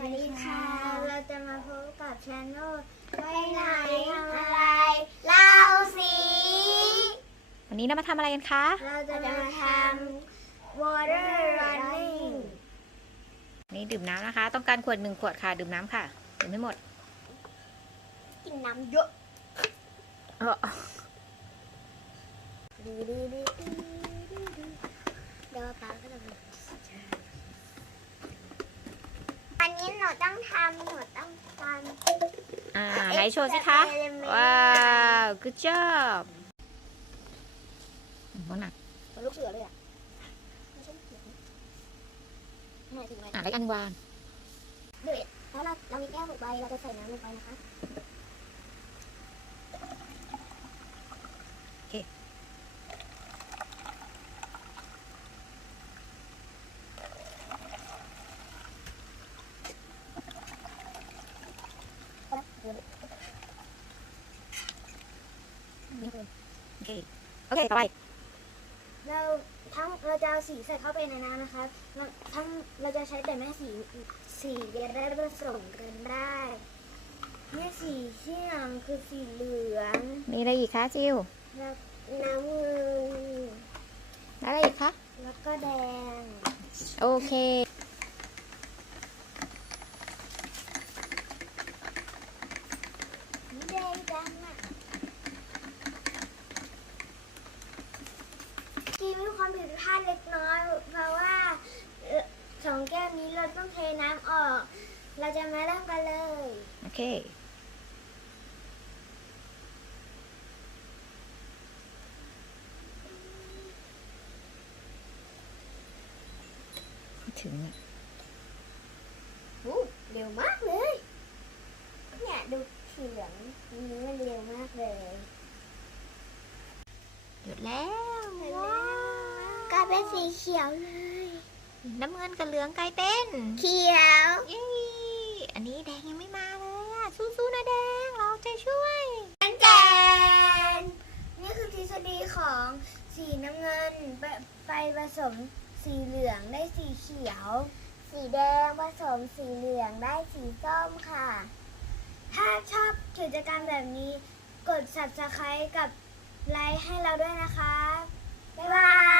วัสดีค่ะ เราจะมาพบกับช anel ไปไหนทำอะไรเล่าสิวันนี้เรามาทำอะไรกันคะ เราจะมาทำ water running นี่ดื่มน้ำนะคะ ต้องการขวดหนึ่งขวดค่ะ ดื่มน้ำค่ะ ดื่มไม่หมด กินน้ำเยอะเออดูดูดูดูดูดูเดี๋ยวป๊าก็จะมาอันนี้หนู ต้องทำหนูต้องทำอ่าไหนโชว์สิคะ ว้าว good job มันหนักมันลูกเสือเลยอะไม่ใช่เสือหมายถึงอะไรอะแล้วอันวางเดือดแล้วเราเรามีแก้วหกใบเราจะใส่น้ำลงไปนะคะ เค โอเค ต่อไป เราทั้งเราจะเอาสีใส่เข้าไปในน้ำนะคะเราทั้งเราจะใช้แต่แม่สีสีจะได้ผสมกันได้แม่สีเชี่ยงคือสีเหลืองมีอะไรอีกคะจิวแล้วน้ำเงินแล้วอะไรอีกคะแล้วก็แดง โอเค สีแดงจังอะทีมีความผิดพลาดเล็กน้อย เพราะว่าเอ่อสองแก้วนี้เราต้องเทน้ำออก เราจะมาเริ่มกันเลย โอเค ถึงอะอู้เร็วมากเลย เนี่ยดูสีเหลืองนี้มันเร็วมากเลยหยุดแล้วกลายเป็นสีเขียวเลย น้ำเงินกับเหลืองกลายเป็น เขียว เย้ อันนี้แดงยังไม่มาเลยอะสู้ๆนะแดง เราจะช่วยแจนนี่คือทฤษฎีของสีน้ำเงินไปไปผสมสีเหลืองได้สีเขียว สีแดงผสมสีเหลืองได้สีส้มค่ะ ถ้าชอบกิจกรรมแบบนี้ กด subscribe กับไลค์ให้เราด้วยนะคะ บ๊ายบาย